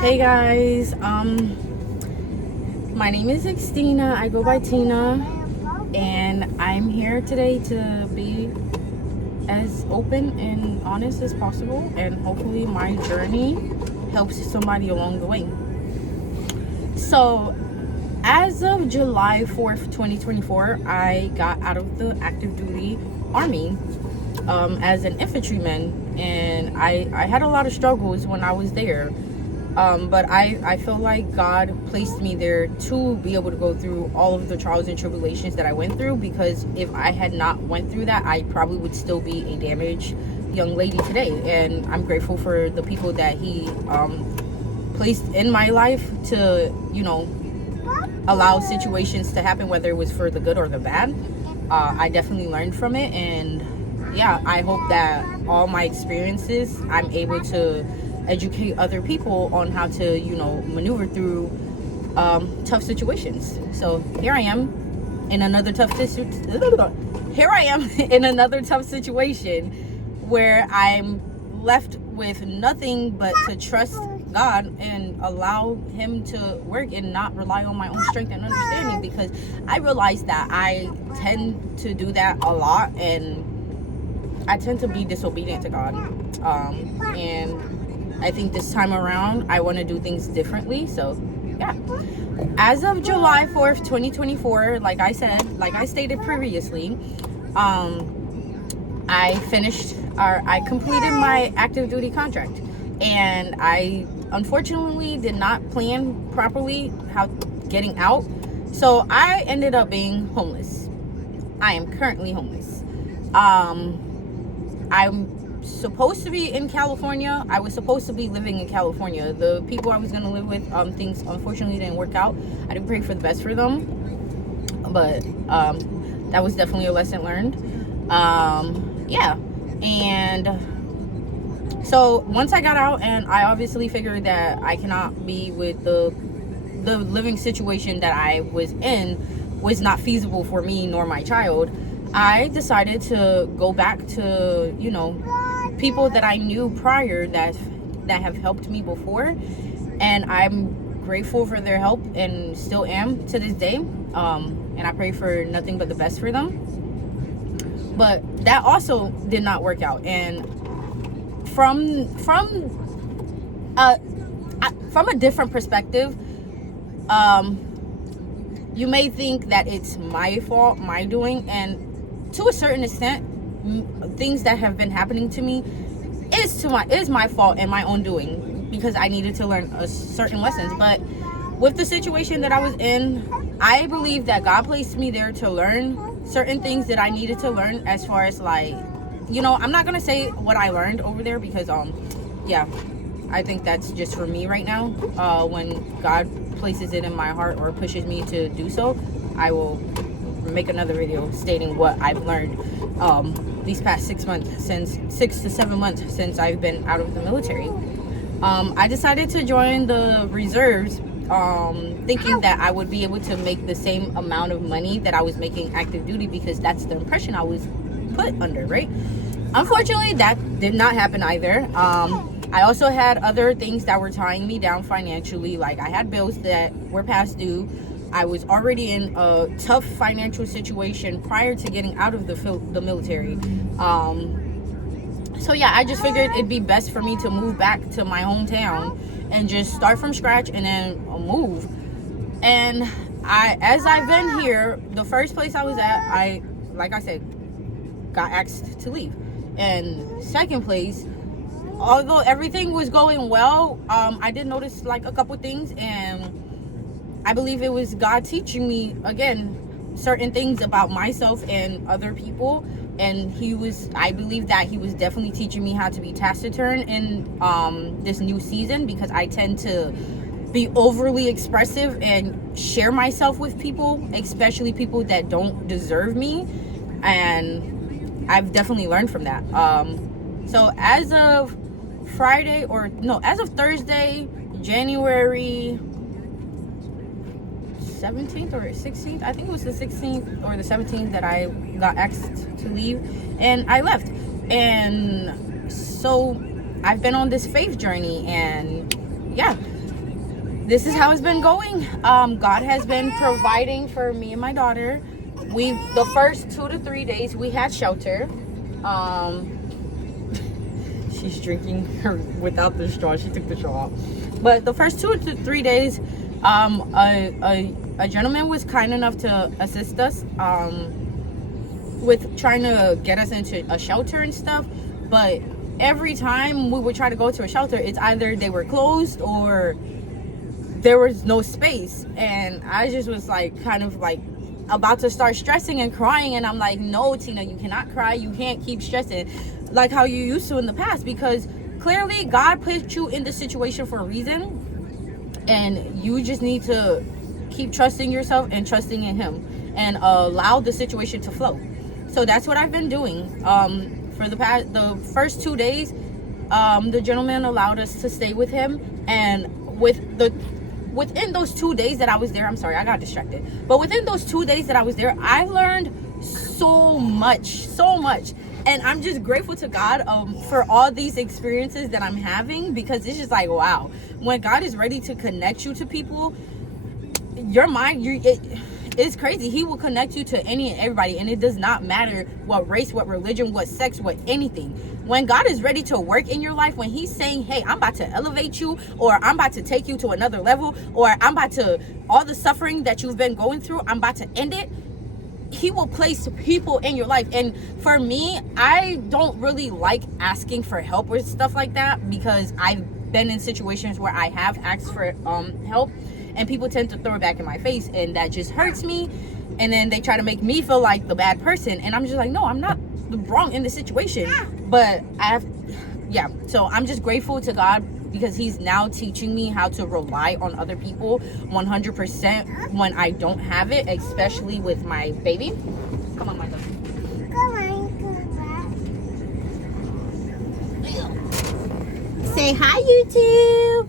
Hey guys, my name is Xtina. I go by Tina, and I'm here today to be as open and honest as possible, and hopefully my journey helps somebody along the way. So, as of July 4th, 2024, I got out of the active duty army as an infantryman, and I had a lot of struggles when I was there. But I feel like God placed me there to be able to go through all of the trials and tribulations that I went through, because if I had not went through that, I probably would still be a damaged young lady today. And I'm grateful for the people that he placed in my life to, allow situations to happen, whether it was for the good or the bad. I definitely learned from it, and yeah, I hope that all my experiences, I'm able to educate other people on how to, maneuver through tough situations. So here I am in another tough situation where I'm left with nothing but to trust God and allow him to work and not rely on my own strength and understanding, because I realize that I tend to do that a lot, and I tend to be disobedient to God. And I think this time around, I want to do things differently. So, yeah. As of July 4th, 2024, like I stated previously, I completed my active duty contract. And I unfortunately did not plan properly how getting out. So I ended up being homeless. I am currently homeless. I'm supposed to be in California. I was supposed to be living in California. The people I was going to live with, things unfortunately didn't work out. I didn't pray for the best for them, but that was definitely a lesson learned. Yeah. And so once I got out, and I obviously figured that I cannot be with the living situation that I was in was not feasible for me nor my child, I decided to go back to, people that I knew prior that have helped me before, and I'm grateful for their help and still am to this day. And I pray for nothing but the best for them. But that also did not work out, and from a different perspective, you may think that it's my fault, my doing, and to a certain extent, things that have been happening to me is my fault and my own doing, because I needed to learn certain lessons. But with the situation that I was in, I believe that God placed me there to learn certain things that I needed to learn, as far as I'm not gonna say what I learned over there, because I think that's just for me right now. When God places it in my heart or pushes me to do so, I will make another video stating what I've learned these past 6 to 7 months since I've been out of the military. I decided to join the reserves, thinking that I would be able to make the same amount of money that I was making active duty, because that's the impression I was put under, right? Unfortunately, that did not happen either. I also had other things that were tying me down financially. Like, I had bills that were past due. I was already in a tough financial situation prior to getting out of the military. So yeah, I just figured it'd be best for me to move back to my hometown and just start from scratch and then move. And as I've been here, the first place I was at, like I said, got asked to leave. And second place, although everything was going well, I did notice a couple things, and I believe it was God teaching me again certain things about myself and other people. And I believe that he was definitely teaching me how to be taciturn in this new season, because I tend to be overly expressive and share myself with people, especially people that don't deserve me. And I've definitely learned from that. So as of Thursday, January 17th or 16th, I think it was the 16th or the 17th, that I got asked to leave, and I left. And so I've been on this faith journey, and yeah, this is how it's been going. God has been providing for me and my daughter. The first 2 to 3 days we had shelter. She's drinking her without the straw. She took the straw off. But the first 2 to 3 days, a gentleman was kind enough to assist us with trying to get us into a shelter and stuff. But every time we would try to go to a shelter, it's either they were closed or there was no space. And I just was like, kind of like about to start stressing and crying. And I'm like, no, Tina, you cannot cry. You can't keep stressing like how you used to in the past, because clearly God put you in this situation for a reason, and you just need to keep trusting yourself and trusting in him and allow the situation to flow. So that's what I've been doing. For the first 2 days, the gentleman allowed us to stay with him, and within those 2 days that I was there, I'm sorry, I got distracted, but within those 2 days that I was there, I learned so much. And I'm just grateful to God for all these experiences that I'm having, because it's just like, wow, when God is ready to connect you to people, your mind, it's crazy. He will connect you to any and everybody, and it does not matter what race, what religion, what sex, what anything. When God is ready to work in your life, when he's saying, hey, I'm about to elevate you, or I'm about to take you to another level, or all the suffering that you've been going through, I'm about to end it, he will place people in your life. And for me, I don't really like asking for help or stuff like that, because I've been in situations where I have asked for help, and people tend to throw it back in my face, and that just hurts me. And then they try to make me feel like the bad person, and I'm just like, no, I'm not wrong in the situation. But so I'm just grateful to God, because he's now teaching me how to rely on other people 100% when I don't have it, especially with my baby. Come on, my love. Come on. Say hi, YouTube.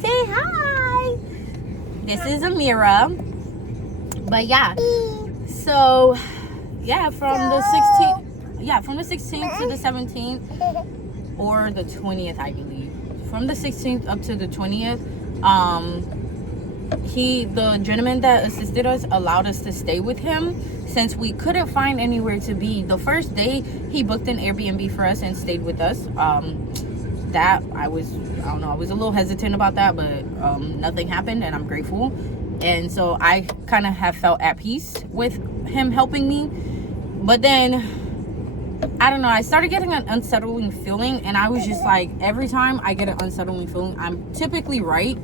Say hi. This is Amira. But yeah, so yeah, from the 16th to the 17th, or the 20th, I believe. From the 16th up to the 20th, the gentleman that assisted us allowed us to stay with him, since we couldn't find anywhere to be. The first day, he booked an Airbnb for us and stayed with us. I was a little hesitant about that, but nothing happened, and I'm grateful. And so I kind of have felt at peace with him helping me. But then, I don't know, I started getting an unsettling feeling, and I was just like, every time I get an unsettling feeling, I'm typically right,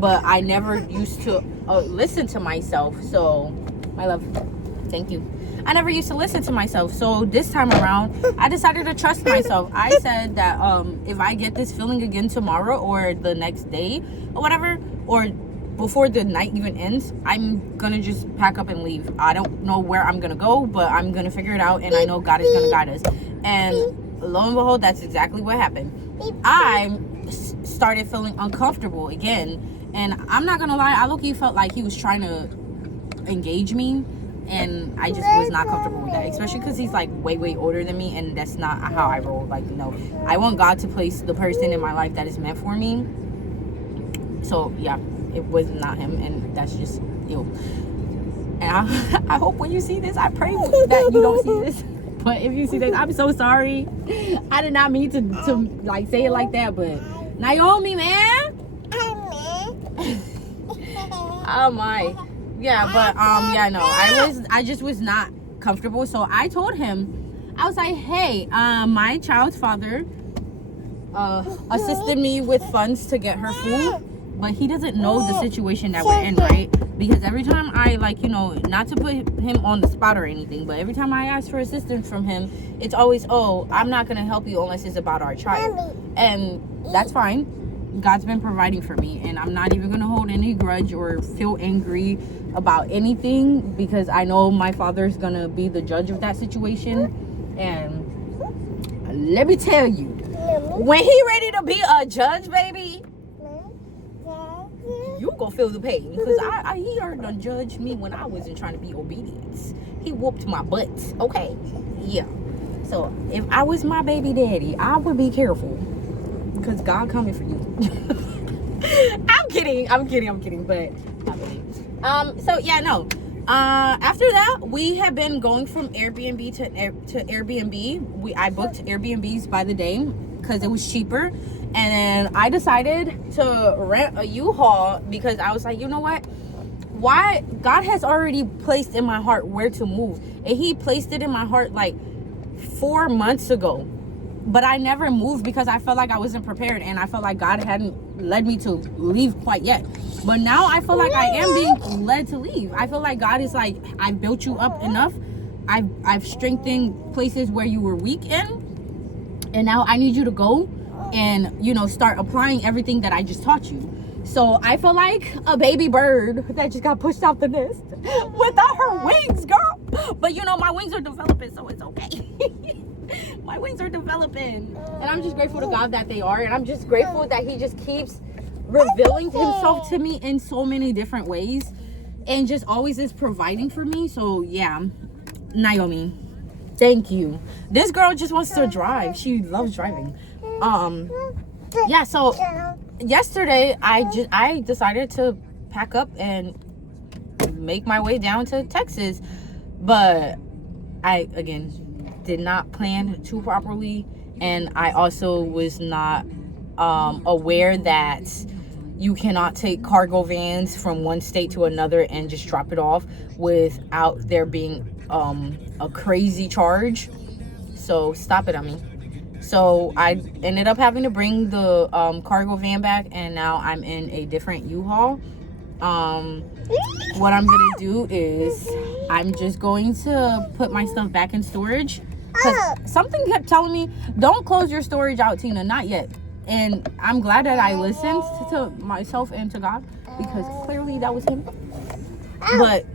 but I never used to listen to myself. So, my love, thank you. I never used to listen to myself. So this time around, I decided to trust myself. I said that if I get this feeling again tomorrow, or the next day, or whatever, or before the night even ends, I'm gonna just pack up and leave. I don't know where I'm gonna go, but I'm gonna figure it out, and I know God is gonna guide us. And lo and behold, that's exactly what happened. I started feeling uncomfortable again, and I'm not gonna lie, I low-key felt like he was trying to engage me, and I just was not comfortable with that, especially because he's like way older than me, and that's not how I roll. Like, no, I want God to place the person in my life that is meant for me. So yeah, it was not him, and that's just ew. And I hope when you see this, I pray that you don't see this, but if you see this, I'm so sorry. I did not mean to like say it like that, but Naomi, man. Oh my. Yeah, but no, I just was not comfortable. So I told him, I was like, hey, my child's father assisted me with funds to get her food, but he doesn't know the situation that we're in, right? Because every time I, like, not to put him on the spot or anything, but every time I ask for assistance from him, it's always, oh, I'm not gonna help you unless it's about our child. And that's fine. God's been providing for me, and I'm not even gonna hold any grudge or feel angry about anything, because I know my father's gonna be the judge of that situation. And let me tell you, when he ready to be a judge, baby, you gonna feel the pain, because he already done judged me when I wasn't trying to be obedient. He whooped my butt. Okay, yeah. So if I was my baby daddy, I would be careful, because God coming for you. I'm kidding, but not really. So yeah, no. After that, we have been going from Airbnb to Airbnb. I booked Airbnbs by the day because it was cheaper, and then I decided to rent a U-Haul because I was like, you know what? Why? God has already placed in my heart where to move, and He placed it in my heart like 4 months ago. But I never moved because I felt like I wasn't prepared, and I felt like God hadn't led me to leave quite yet. But now I feel like I am being led to leave. I feel like God is like, I've built you up enough. I've strengthened places where you were weak in, and now I need you to go and, you know, start applying everything that I just taught you. So I feel like a baby bird that just got pushed out the nest without her wings, girl. But you know, my wings are developing, so it's okay. My wings are developing, and I'm just grateful to God that they are, and I'm just grateful that He just keeps revealing Himself to me in so many different ways, and just always is providing for me. So yeah, Naomi, thank you. This girl just wants to drive. She loves driving. Yeah, so yesterday I decided to pack up and make my way down to Texas, but I again did not plan too properly, and I also was not aware that you cannot take cargo vans from one state to another and just drop it off without there being a crazy charge. So stop it, I mean. So I ended up having to bring the cargo van back, and now I'm in a different U-Haul. What I'm gonna do is I'm just going to put my stuff back in storage, because something kept telling me, don't close your storage out, Tina, not yet. And I'm glad that I listened to myself and to God, because clearly that was Him. But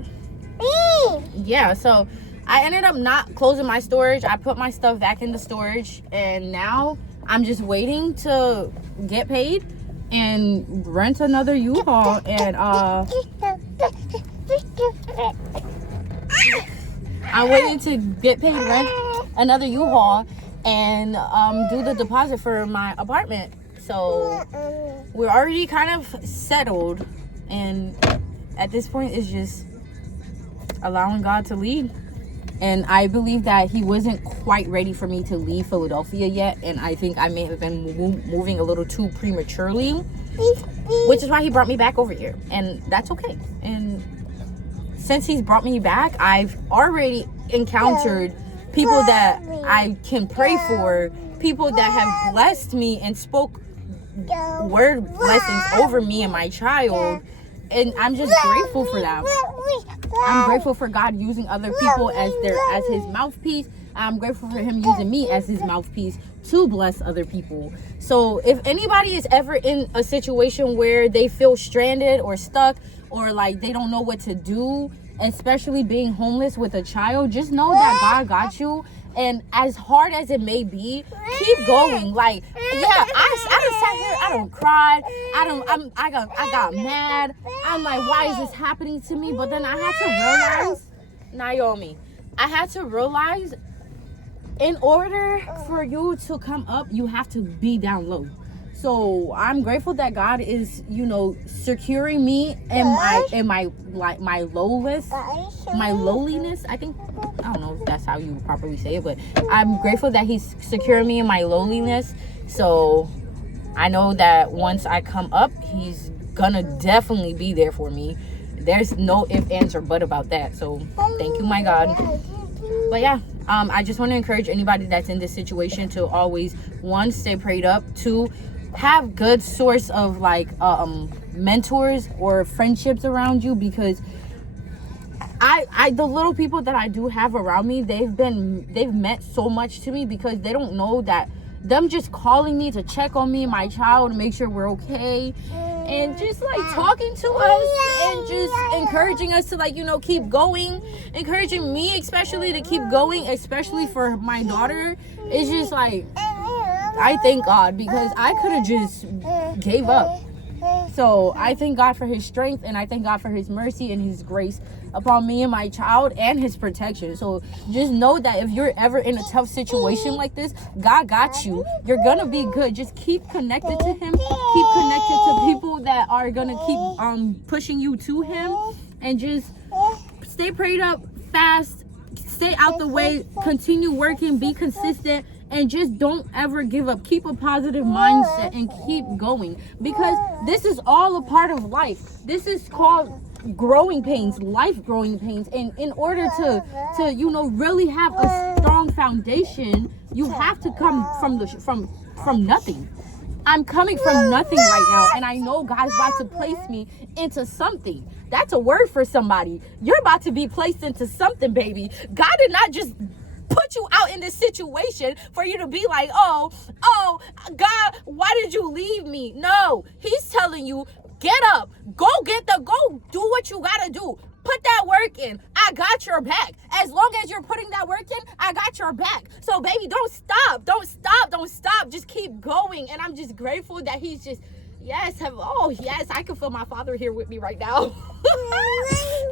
yeah, so I ended up not closing my storage. I put my stuff back in the storage, and now I'm just waiting to get paid and rent another U-Haul. And I'm waiting to get paid, rent another U-Haul, and do the deposit for my apartment. So we're already kind of settled, and at this point it's just allowing God to lead. And I believe that He wasn't quite ready for me to leave Philadelphia yet, and I think I may have been moving a little too prematurely, which is why He brought me back over here, and that's okay. And since He's brought me back, I've already encountered people that I can pray for, people that have blessed me and spoke word blessings over me and my child, and I'm just grateful for that. I'm grateful for God using other people as His mouthpiece. I'm grateful for Him using me as His mouthpiece to bless other people. So if anybody is ever in a situation where they feel stranded or stuck, or like they don't know what to do, especially being homeless with a child, just know that God got you. And as hard as it may be, keep going. Like, yeah, I done sat here, I done cried, I got mad. I'm like, why is this happening to me? But then I had to realize, Naomi, I had to realize, in order for you to come up, you have to be down low. So I'm grateful that God is, you know, securing me in my lowliness. I think, I don't know if that's how you properly say it, but I'm grateful that He's securing me in my lowliness. So I know that once I come up, He's gonna definitely be there for me. There's no if, ands, or but about that. So thank you, my God. But yeah, I just want to encourage anybody that's in this situation to always, one, stay prayed up, two, have good source of like mentors or friendships around you, because I the little people that I do have around me, they've meant so much to me, because they don't know that them just calling me to check on me and my child and make sure we're okay, and just like talking to us and just encouraging us to, like, you know, keep going, encouraging me especially to keep going, especially for my daughter. It's just like, I thank God, because I could have just gave up. So I thank God for his strength, and I thank God for his mercy and his grace upon me and my child, and his protection. So just know that if you're ever in a tough situation like this, God got you. You're gonna be good. Just keep connected to him. Keep connected to people that are gonna keep pushing you to him, and just stay prayed up, fast, stay out the way, continue working, be consistent, and just don't ever give up. Keep a positive mindset and keep going, because this is all a part of life. This is called growing pains, life growing pains. And in order to really have a strong foundation, you have to come from nothing. I'm coming from nothing right now, and I know God's about to place me into something. That's a word for somebody. You're about to be placed into something, baby. God did not just put you out in this situation for you to be like, oh, God, why did you leave me? No, he's telling you, get up, go do what you gotta do. Put that work in. I got your back. As long as you're putting that work in, I got your back. So, baby, don't stop. Just keep going. And I'm just grateful that he's just, yes, I can feel my father here with me right now.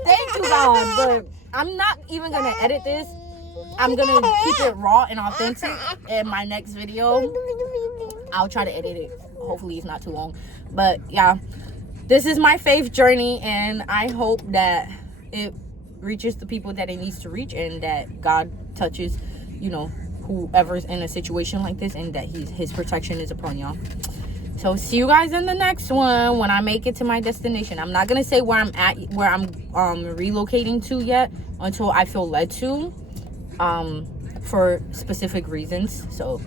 Thank you, God. But I'm not even going to edit this. I'm going to keep it raw and authentic in my next video. I'll try to edit it. Hopefully it's not too long. But, yeah, this is my faith journey, and I hope that it reaches the people that it needs to reach, and that God touches, whoever's in a situation like this, and that his protection is upon y'all. So see you guys in the next one when I make it to my destination. I'm not gonna say where I'm relocating to yet until I feel led to, for specific reasons. So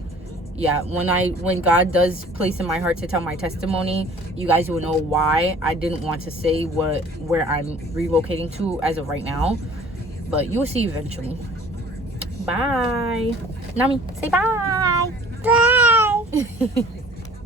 yeah, when God does place in my heart to tell my testimony, you guys will know why I didn't want to say where I'm relocating to as of right now, but you will see eventually. Bye. Nami, say bye. Bye.